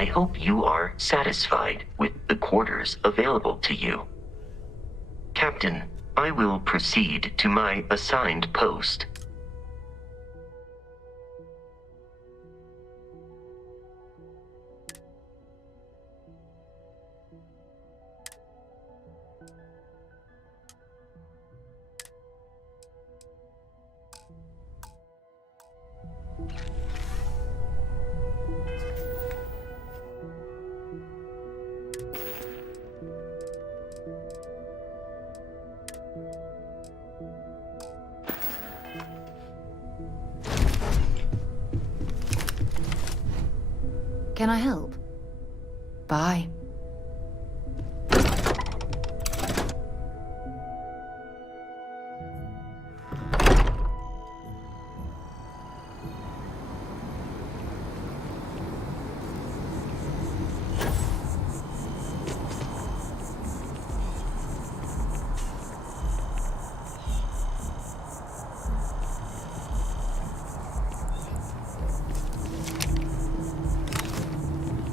I hope you are satisfied with the quarters available to you. Captain, I will proceed to my assigned post. Can I help? Bye.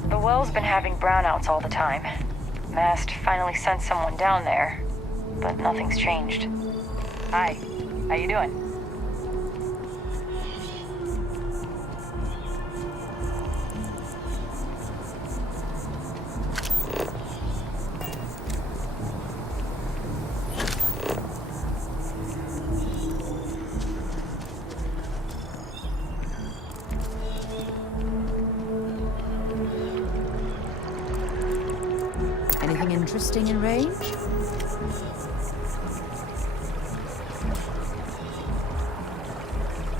The well's been having brownouts all the time. Mast finally sent someone down there, but nothing's changed. Hi, how you doing? Anything interesting in range?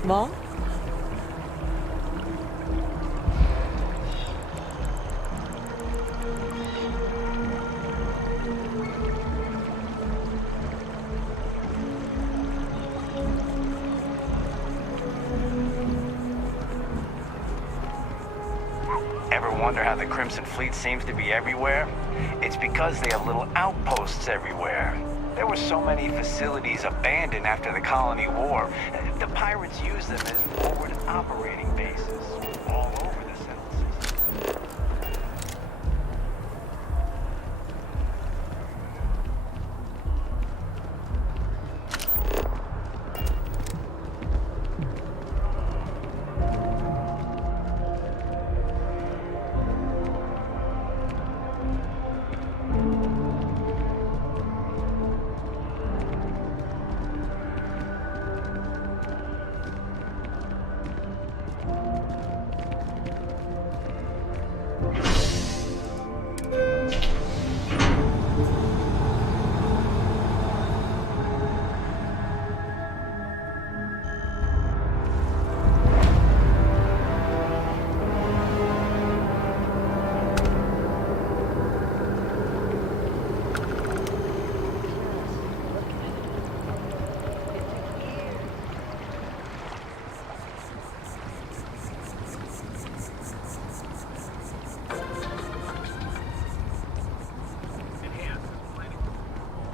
Mom? Ever wonder how the Crimson Fleet seems to be everywhere? It's because they have little outposts everywhere. There were so many facilities abandoned after the Colony War. The pirates used them as forward operating bases all over the Settle system.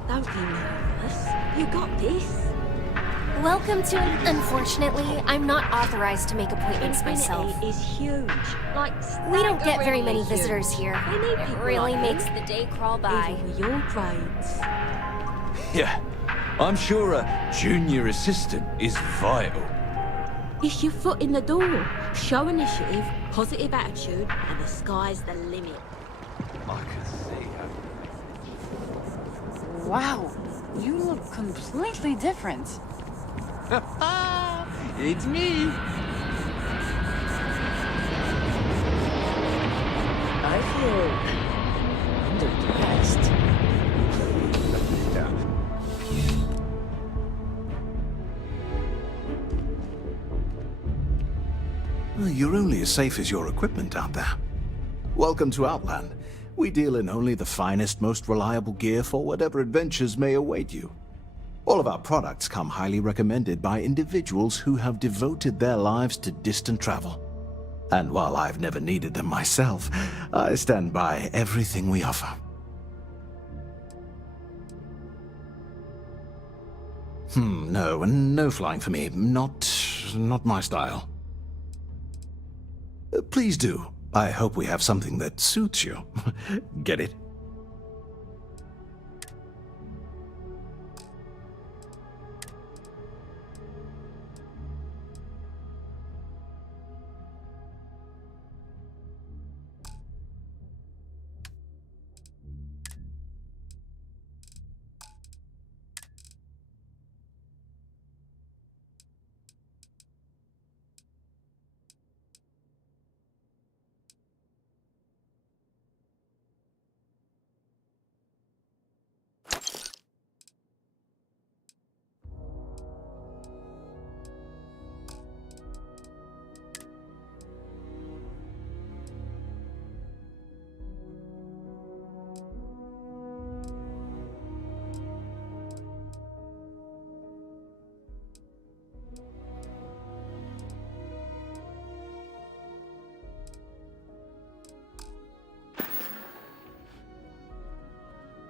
Don't be nervous. You got this. Welcome to... Unfortunately, I'm not authorized to make appointments myself. Infinity is huge. Like, We don't get very staggeringly many huge. visitors here. We need It people really like makes you. the day crawl by. Even with your grades. Yeah, I'm sure a junior assistant is vital. It's your foot in the door. Show initiative, positive attitude, and the sky's the limit. I can see Wow, you look completely different. it's me. I feel underdressed. You're only as safe as your equipment out there. Welcome to Outland. We deal in only the finest, most reliable gear for whatever adventures may await you. All of our products come highly recommended by individuals who have devoted their lives to distant travel. And while I've never needed them myself, I stand by everything we offer. No flying for me. Not my style. Please do. I hope we have something that suits you. Get it?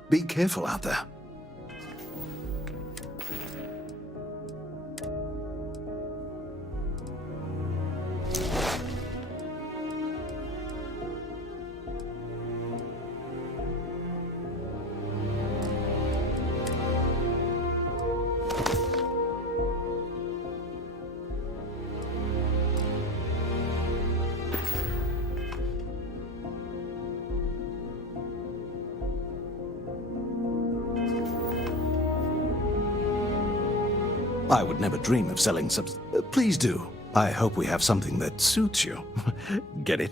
Be careful out there. I would never dream of selling please do. I hope we have something that suits you. Get it?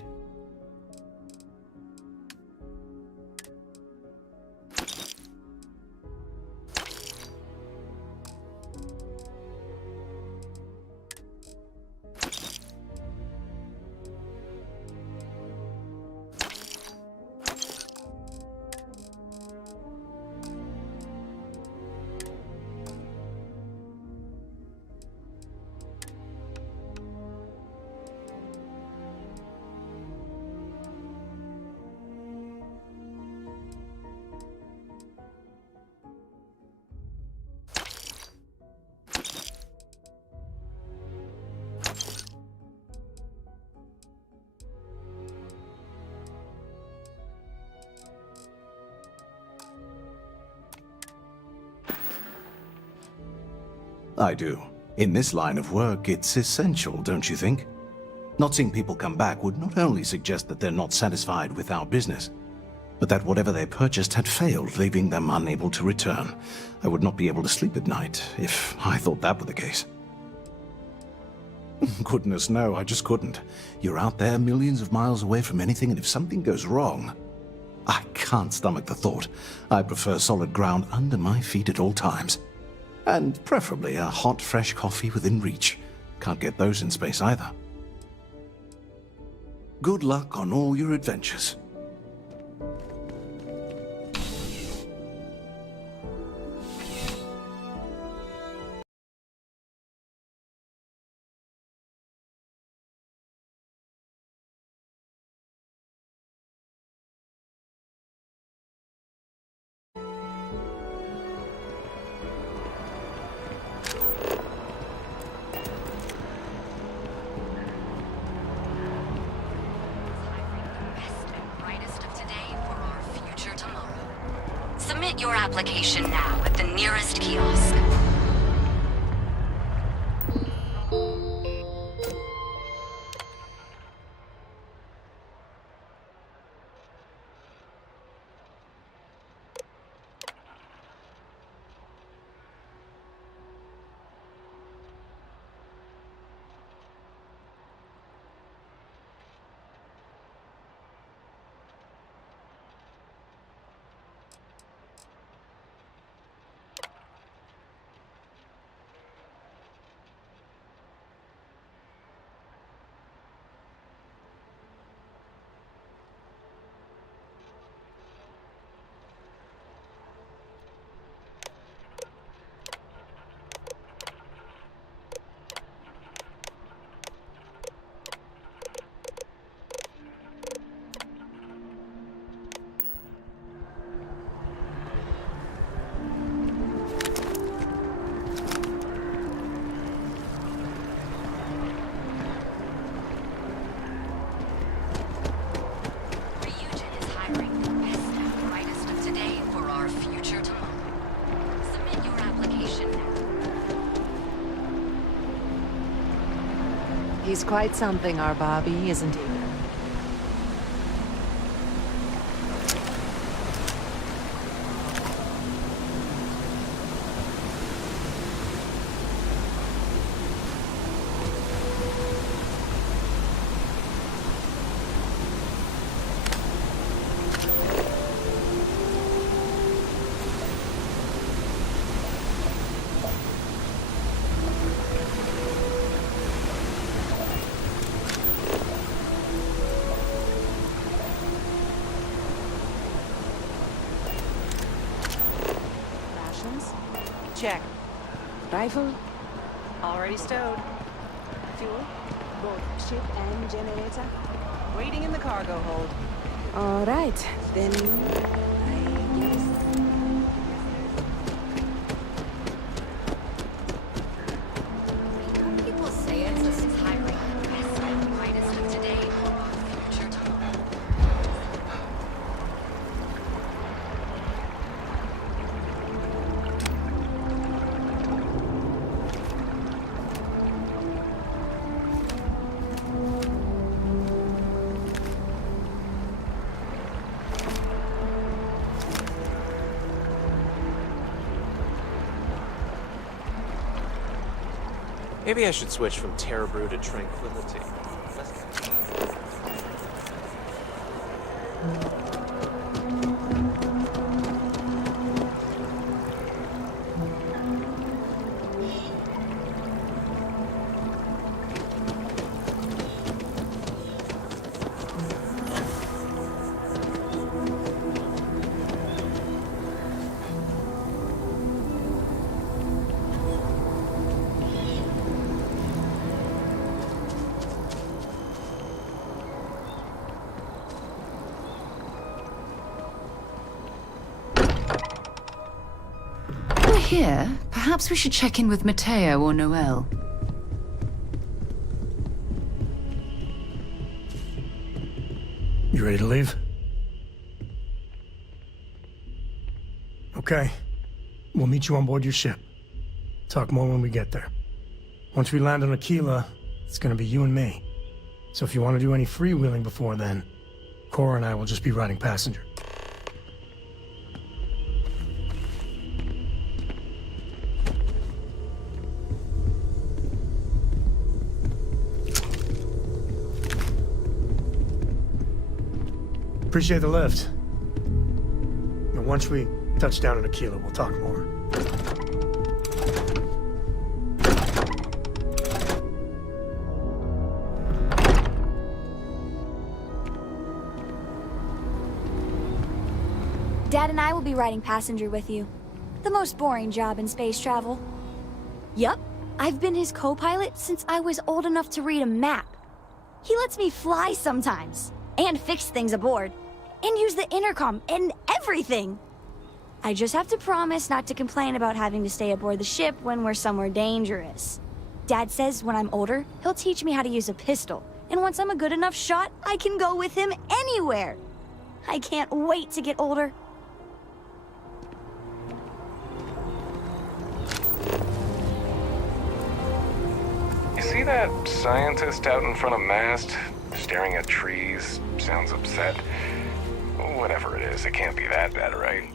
I do. In this line of work, it's essential, don't you think? Not seeing people come back would not only suggest that they're not satisfied with our business, but that whatever they purchased had failed, leaving them unable to return. I would not be able to sleep at night if I thought that were the case. Goodness, no, I just couldn't. You're out there millions of miles away from anything, and if something goes wrong, I can't stomach the thought. I prefer solid ground under my feet at all times. And preferably a hot, fresh coffee within reach. Can't get those in space either. Good luck on all your adventures. Submit your application now at the nearest kiosk. He's quite something, our Bobby, isn't he? Check. Rifle? Already stowed. Fuel? Both ship and generator? Waiting in the cargo hold. All right, then I guess... People say it's a highly best and brightest of today or future tomorrow. Maybe I should switch from Terror Brew to Tranquility. Here, perhaps we should check in with Mateo or Noel. You ready to leave? Okay. We'll meet you on board your ship. Talk more when we get there. Once we land on Aquila, it's gonna be you and me. So if you want to do any freewheeling before then, Cora and I will just be riding passenger. Appreciate the lift. But once we touch down in Aquila, we'll talk more. Dad and I will be riding passenger with you. The most boring job in space travel. Yup, I've been his co-pilot since I was old enough to read a map. He lets me fly sometimes, and fix things aboard, and use the intercom and everything. I just have to promise not to complain about having to stay aboard the ship when we're somewhere dangerous. Dad says when I'm older, he'll teach me how to use a pistol, and once I'm a good enough shot, I can go with him anywhere. I can't wait to get older. You see that scientist out in front of mast, staring at trees, sounds upset? Whatever it is, it can't be that bad, right?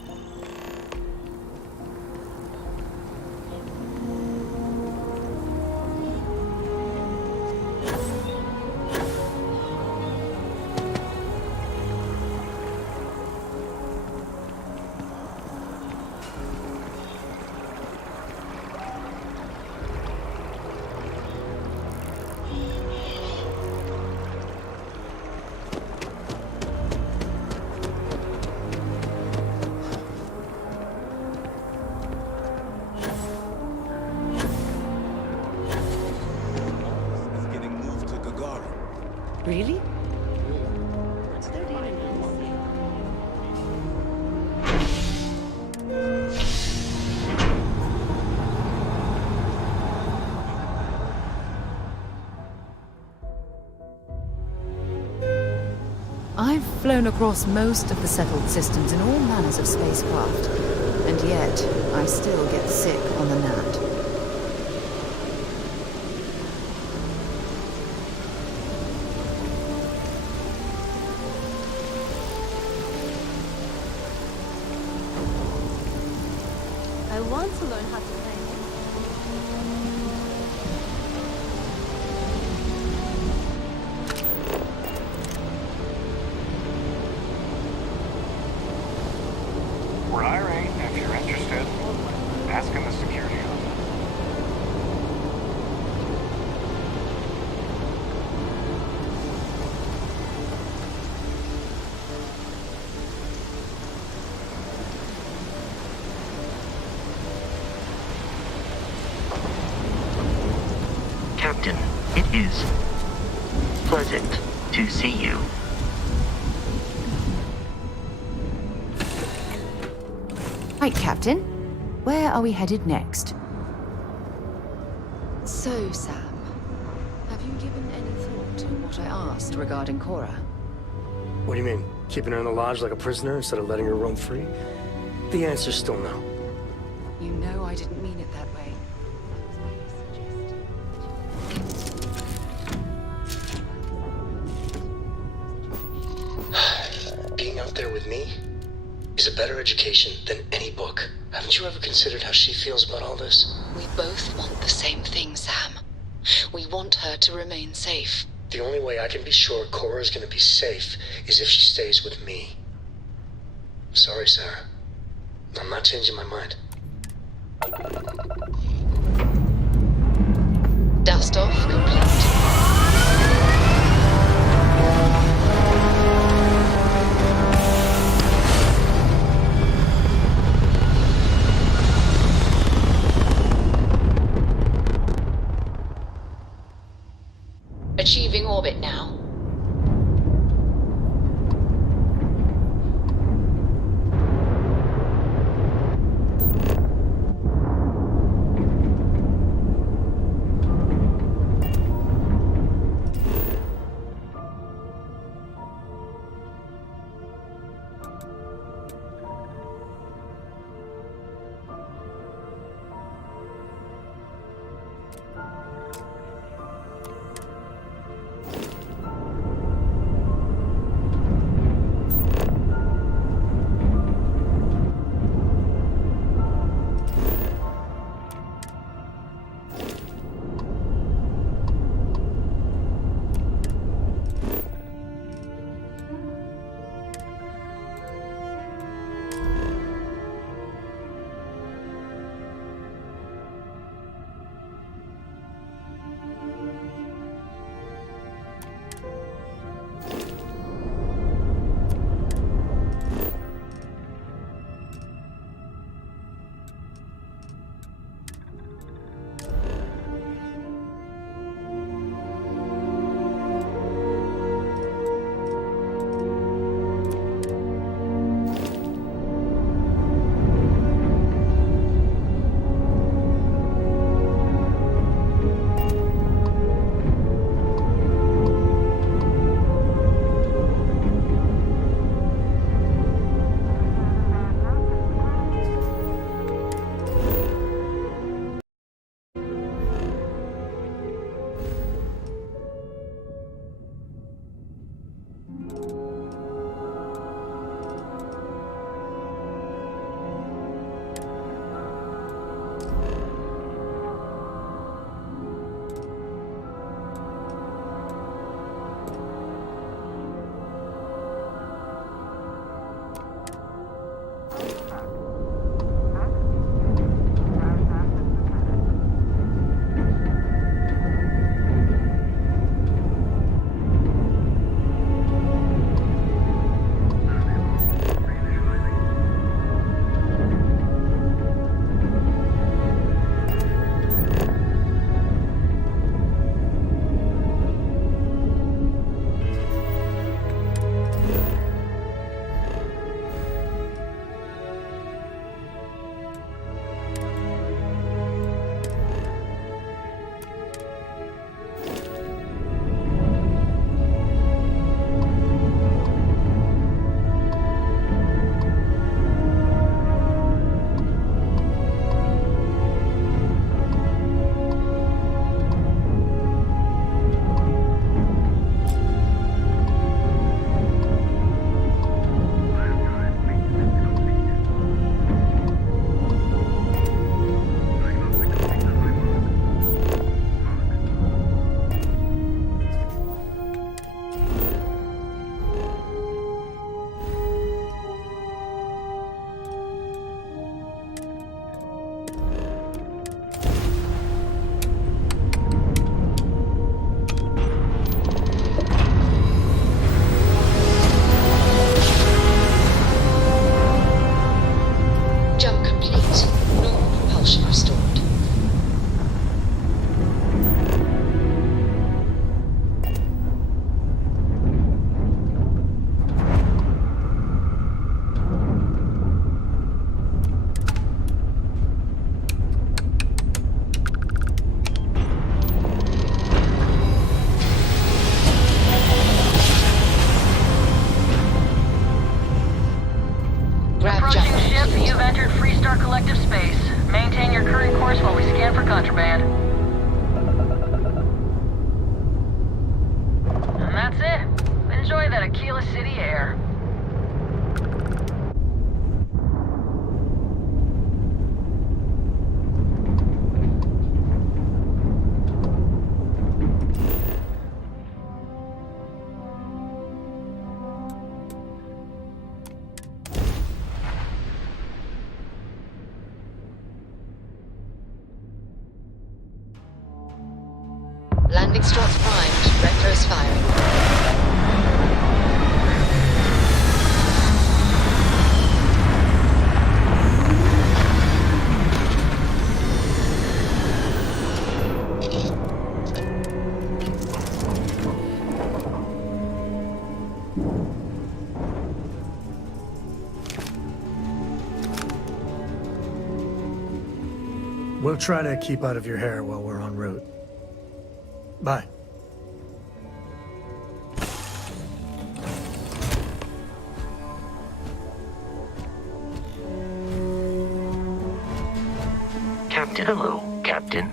Really? What's their deal now? I've flown across most of the settled systems in all manners of spacecraft, and yet I still get sick on the Nat. is pleasant to see you. Right, Captain. Where are we headed next? So, Sam, have you given any thought to what I asked regarding Cora? What do you mean? Keeping her in the lodge like a prisoner instead of letting her roam free? The answer's still no. You know I didn't mean it that way. Being out there with me is a better education than any book. Haven't you ever considered how she feels about all this? We both want the same thing, Sam. We want her to remain safe. The only way I can be sure Cora's gonna be safe is if she stays with me. Sorry, Sarah. I'm not changing my mind. Dust off complete. Achieving orbit now. Landing struts primed. Retros firing. We'll try to keep out of your hair while we're en route. Bye. Captain. Hello, Captain.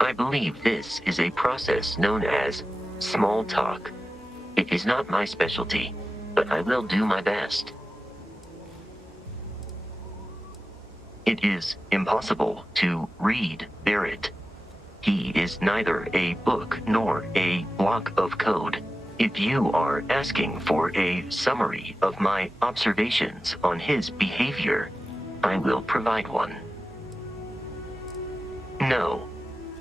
I believe this is a process known as small talk. It is not my specialty, but I will do my best. It is impossible to read Barrett. He is neither a book nor a block of code. If you are asking for a summary of my observations on his behavior, I will provide one. No,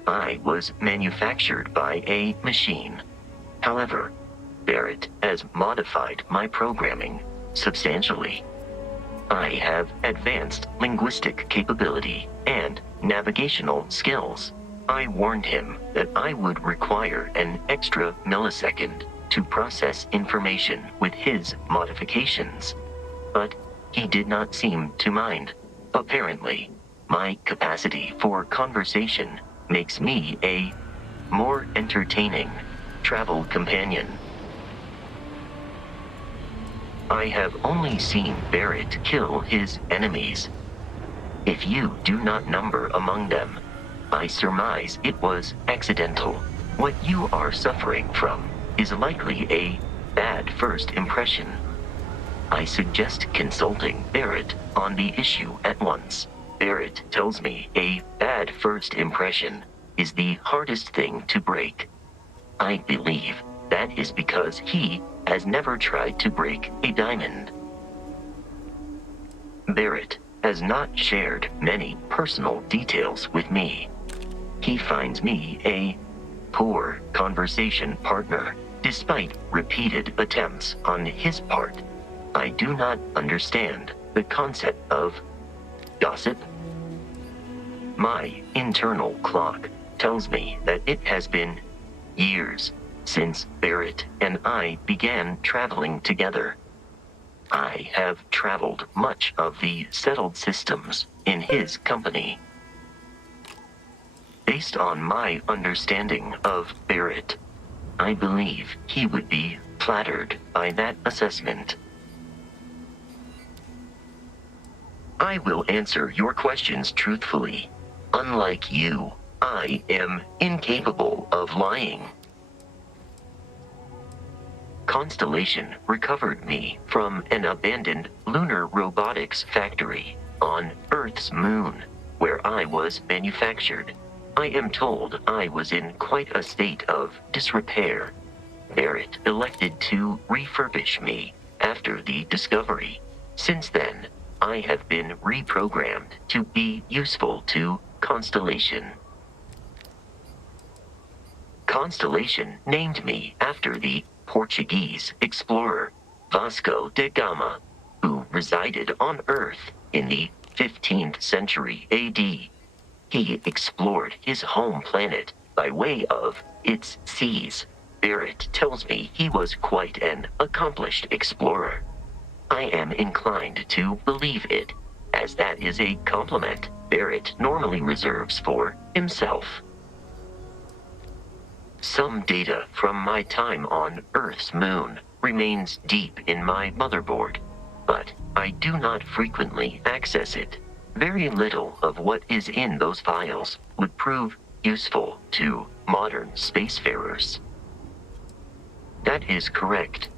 I was manufactured by a machine. However, Barrett has modified my programming substantially. I have advanced linguistic capability and navigational skills. I warned him that I would require an extra millisecond to process information with his modifications, but he did not seem to mind. Apparently, my capacity for conversation makes me a more entertaining travel companion. I have only seen Barrett kill his enemies. If you do not number among them, I surmise it was accidental. What you are suffering from is likely a bad first impression. I suggest consulting Barrett on the issue at once. Barrett tells me a bad first impression is the hardest thing to break. I believe that is because he has never tried to break a diamond. Barrett has not shared many personal details with me. He finds me a poor conversation partner, despite repeated attempts on his part. I do not understand the concept of gossip. My internal clock tells me that it has been years since Barrett and I began traveling together. I have traveled much of the settled systems in his company. Based on my understanding of Barrett, I believe he would be flattered by that assessment. I will answer your questions truthfully. Unlike you, I am incapable of lying. Constellation recovered me from an abandoned lunar robotics factory on Earth's moon, where I was manufactured. I am told I was in quite a state of disrepair. Barrett elected to refurbish me after the discovery. Since then, I have been reprogrammed to be useful to Constellation. Constellation named me after the Portuguese explorer Vasco da Gama, who resided on Earth in the 15th century AD. He explored his home planet by way of its seas. Barrett tells me he was quite an accomplished explorer. I am inclined to believe it, as that is a compliment Barrett normally reserves for himself. Some data from my time on Earth's moon remains deep in my motherboard, but I do not frequently access it. Very little of what is in those files would prove useful to modern spacefarers. That is correct.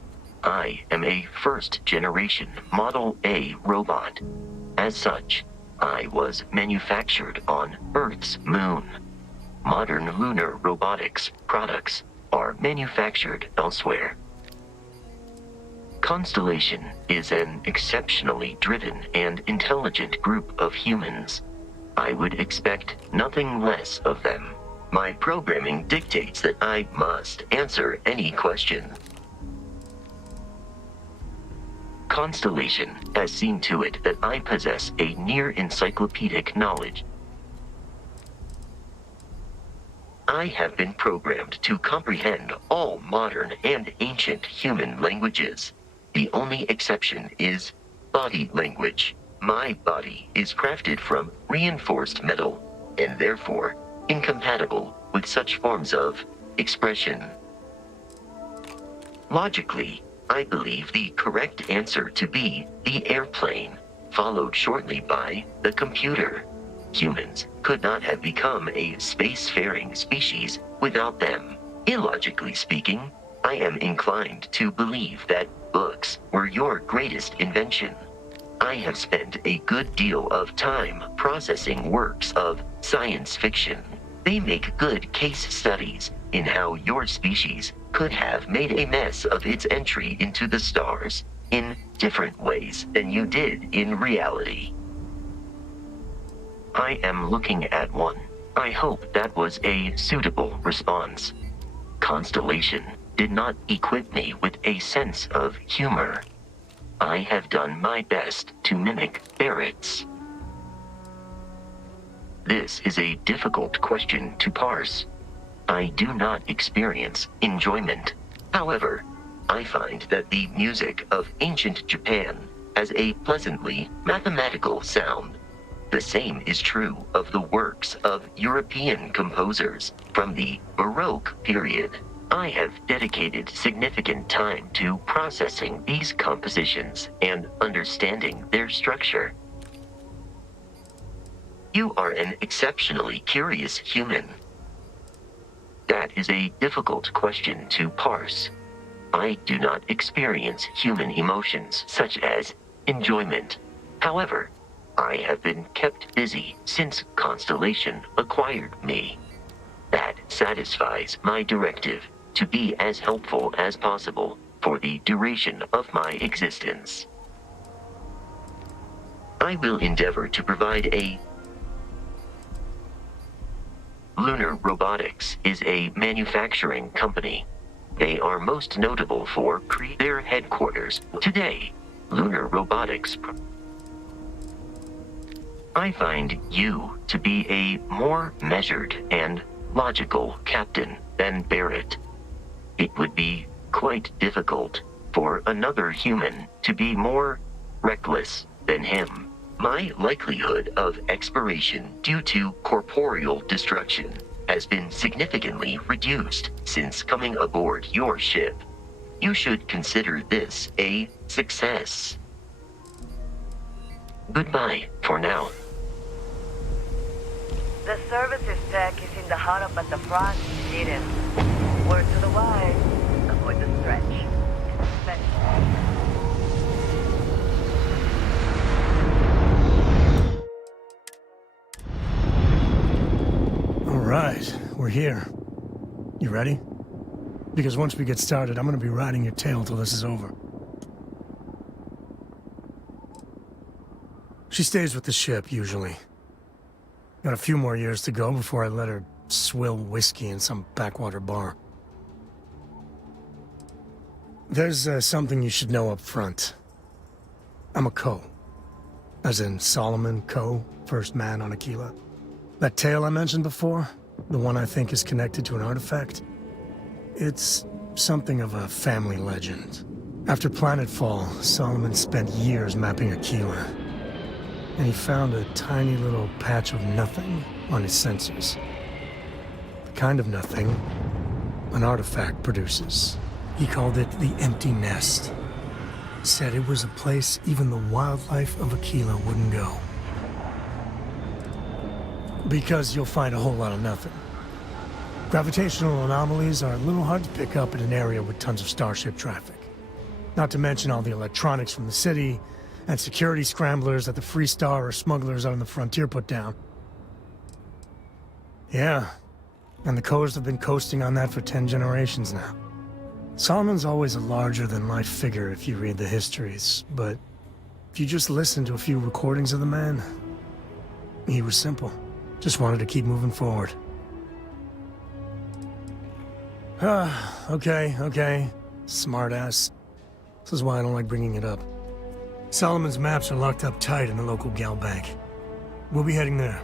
I am a first-generation Model A robot. As such, I was manufactured on Earth's moon. Modern lunar robotics products are manufactured elsewhere. Constellation is an exceptionally driven and intelligent group of humans. I would expect nothing less of them. My programming dictates that I must answer any question. Constellation has seen to it that I possess a near-encyclopedic knowledge. I have been programmed to comprehend all modern and ancient human languages. The only exception is body language. My body is crafted from reinforced metal, and therefore incompatible with such forms of expression. Logically, I believe the correct answer to be the airplane, followed shortly by the computer. Humans could not have become a spacefaring species without them. Illogically speaking, I am inclined to believe that books were your greatest invention. I have spent a good deal of time processing works of science fiction. They make good case studies in how your species could have made a mess of its entry into the stars in different ways than you did in reality. I am looking at one. I hope that was a suitable response. Constellation did not equip me with a sense of humor. I have done my best to mimic Barrett's. This is a difficult question to parse. I do not experience enjoyment. However, I find that the music of ancient Japan has a pleasantly mathematical sound. The same is true of the works of European composers from the Baroque period. I have dedicated significant time to processing these compositions and understanding their structure. You are an exceptionally curious human. That is a difficult question to parse. I do not experience human emotions such as enjoyment. However, I have been kept busy since Constellation acquired me. That satisfies my directive to be as helpful as possible for the duration of my existence. I will endeavor to provide a... Lunar Robotics is a manufacturing company. They are most notable for their headquarters. Today, Lunar Robotics... I find you to be a more measured and logical captain than Barrett. It would be quite difficult for another human to be more reckless than him. My likelihood of expiration due to corporeal destruction has been significantly reduced since coming aboard your ship. You should consider this a success. Goodbye for now. The services tech is in the hut up at the front, Eden. Word to the wise, avoid the stretch. All right, we're here. You ready? Because once we get started, I'm gonna be riding your tail till this is over. She stays with the ship, usually. Got a few more years to go before I let her swill whiskey in some backwater bar. There's something you should know up front. I'm a Ko. As in Solomon Ko, first man on Aquila. That tale I mentioned before, the one I think is connected to an artifact, it's something of a family legend. After Planetfall, Solomon spent years mapping Aquila. And he found a tiny little patch of nothing on his sensors. The kind of nothing an artifact produces. He called it the Empty Nest. Said it was a place even the wildlife of Aquila wouldn't go. Because you'll find a whole lot of nothing. Gravitational anomalies are a little hard to pick up in an area with tons of starship traffic. Not to mention all the electronics from the city, and security scramblers that the Free Star or smugglers out on the frontier put down. Yeah, and the Kos have been coasting on that for 10 generations now. Solomon's always a larger-than-life figure if you read the histories, but if you just listen to a few recordings of the man, he was simple. Just wanted to keep moving forward. Okay. Smartass. This is why I don't like bringing it up. Solomon's maps are locked up tight in the local gal bank. We'll be heading there.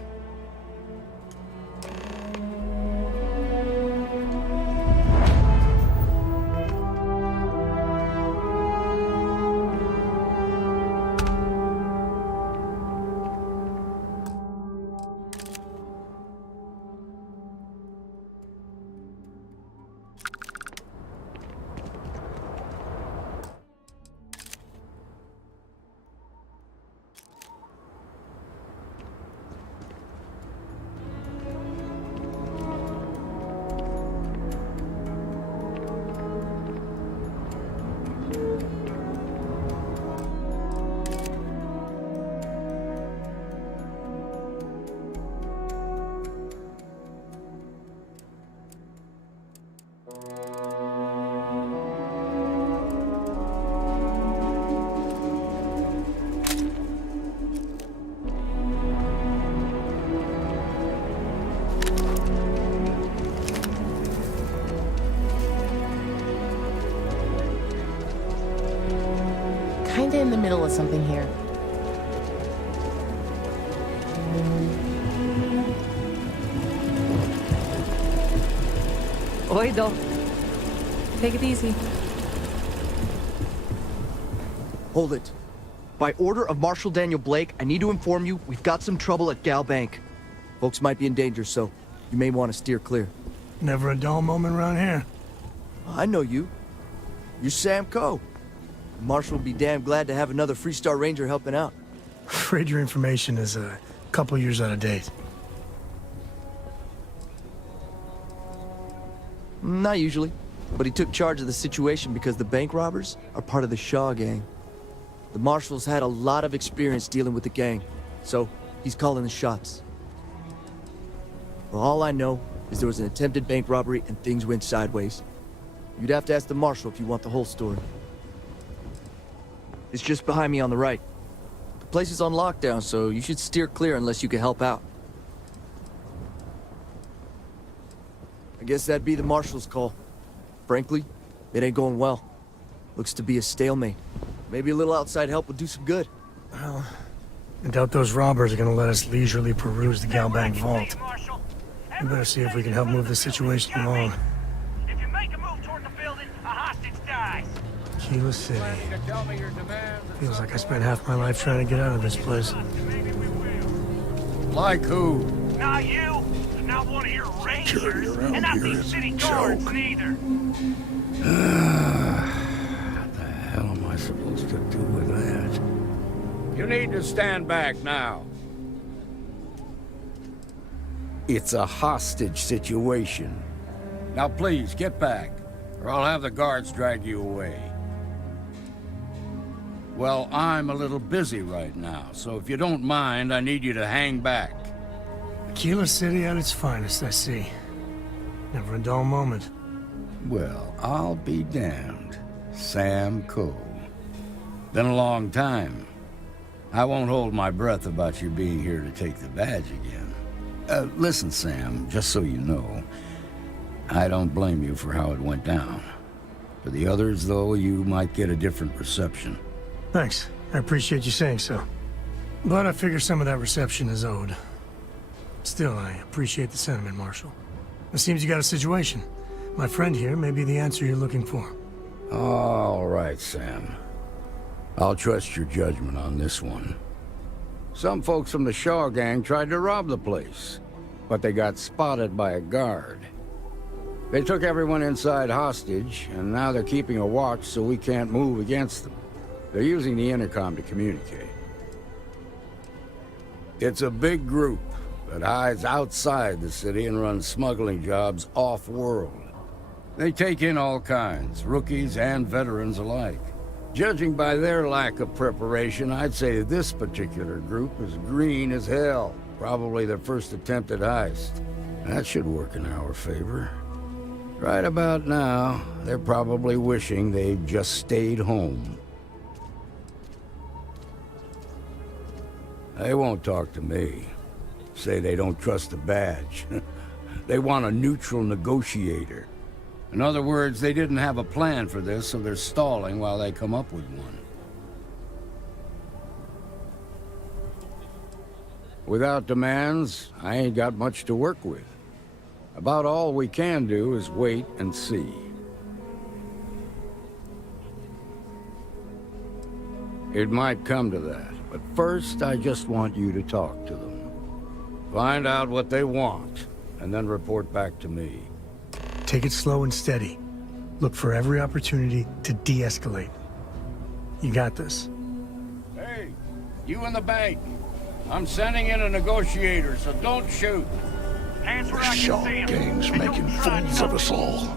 Kinda in the middle of something here. Oido. Take it easy. Hold it. By order of Marshal Daniel Blake, I need to inform you we've got some trouble at Gal Bank. Folks might be in danger, so you may want to steer clear. Never a dull moment around here. I know you. You're Sam Coe. Marshal will be damn glad to have another Freestar Ranger helping out. Afraid your information is a couple years out of date. Not usually, but he took charge of the situation because the bank robbers are part of the Shaw gang. The Marshal's had a lot of experience dealing with the gang, so he's calling the shots. Well, all I know is there was an attempted bank robbery and things went sideways. You'd have to ask the Marshal if you want the whole story. It's just behind me on the right. The place is on lockdown, so you should steer clear unless you can help out. I guess that'd be the Marshal's call. Frankly, it ain't going well. Looks to be a stalemate. Maybe a little outside help would do some good. Well, I doubt those robbers are gonna let us leisurely peruse the Gal Bank vault. We better see if we can help move the situation along. If you make a move toward the building, a hostage dies. Kila City. Feels like I spent half my life trying to get out of this place. Like who? Not you. Not one of your rangers. And not these city guards neither. What the hell am I supposed to do with that? You need to stand back now. It's a hostage situation. Now please, get back, or I'll have the guards drag you away. Well, I'm a little busy right now, so if you don't mind, I need you to hang back. Kila City at its finest, I see. Never a dull moment. Well, I'll be damned. Sam Coe. Been a long time. I won't hold my breath about you being here to take the badge again. Listen, Sam, just so you know, I don't blame you for how it went down. For the others, though, you might get a different reception. Thanks. I appreciate you saying so. But I figure some of that reception is owed. Still, I appreciate the sentiment, Marshal. It seems you got a situation. My friend here may be the answer you're looking for. All right, Sam. I'll trust your judgment on this one. Some folks from the Shaw gang tried to rob the place, but they got spotted by a guard. They took everyone inside hostage, and now they're keeping a watch so we can't move against them. They're using the intercom to communicate. It's a big group that hides outside the city and runs smuggling jobs off-world. They take in all kinds, rookies and veterans alike. Judging by their lack of preparation, I'd say this particular group is green as hell. Probably their first attempt at heist. That should work in our favor. Right about now, they're probably wishing they'd just stayed home. They won't talk to me. Say they don't trust the badge. They want a neutral negotiator. In other words, they didn't have a plan for this, so they're stalling while they come up with one. Without demands, I ain't got much to work with. About all we can do is wait and see. It might come to that, but first I just want you to talk to them. Find out what they want, and then report back to me. Take it slow and steady. Look for every opportunity to de-escalate. You got this. Hey, you in the bank. I'm sending in a negotiator, so don't shoot. Hands where The I can Shaw see 'em. gang's making fools of us all.